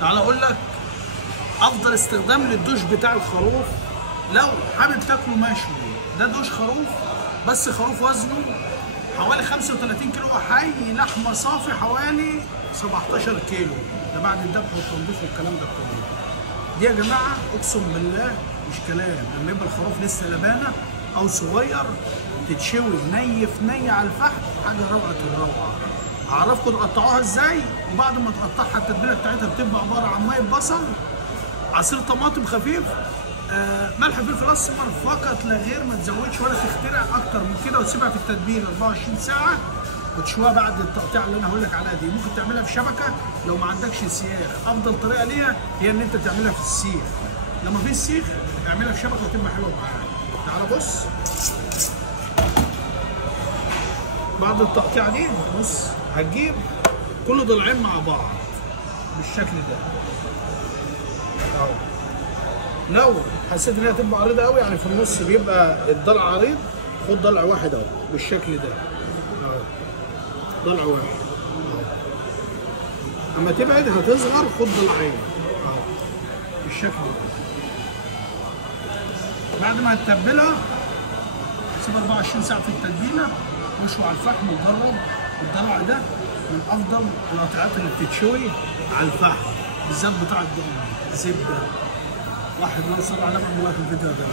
تعال اقول لك افضل استخدام للدوش بتاع الخروف لو حابب تاكله مشوي. ده دوش خروف، بس خروف وزنه حوالي 35 كيلو حي، لحمه صافي حوالي 17 كيلو، ده بعد الذبح والتنظيف والكلام ده كله. دي يا جماعه اقسم بالله مش كلام، لما يبقى الخروف لسه لبانه او صغير تتشوي ني في ني على الفحم، حاجه روعه الروعه. هعرفكم تقطعوها ازاي، وبعد ما تقطعها التتبيله بتاعتها بتبقى عباره عن ميه بصل، عصير طماطم خفيف، ملح فلفل اسمر فقط لا غير، ما تزودش ولا تخترع اكتر من كده، وتسيبها في التتبيله 24 ساعه وتشويها بعد التقطيع اللي انا هقول لك عليها دي. ممكن تعملها في شبكه لو ما عندكش سياخ، افضل طريقه ليها هي ان انت تعملها في السيخ. لما في السيخ اعملها في شبكه وتبقى حلوه معاك. تعالى بص بعد التقطيع دي، بص هتجيب كل ضلعين مع بعض بالشكل ده اهو. لو حسيت ان هي تبقى عريضه قوي، يعني في النص بيبقى الضلع عريض، خد ضلع واحد اهو بالشكل ده اهو، ضلع واحد اهو. اما تبعد هتصغر، خد ضلعين اهو بالشكل ده. بعد ما هتتبلها سيبها 24 ساعه في التتبيله، واشوي على الفحم وجرب. الضلع ده من افضل القطعات اللي بتتشوي على الفحم، بالذات بتاع الضاني زبده. واحد الله يصل على محمد في الفيديو ده.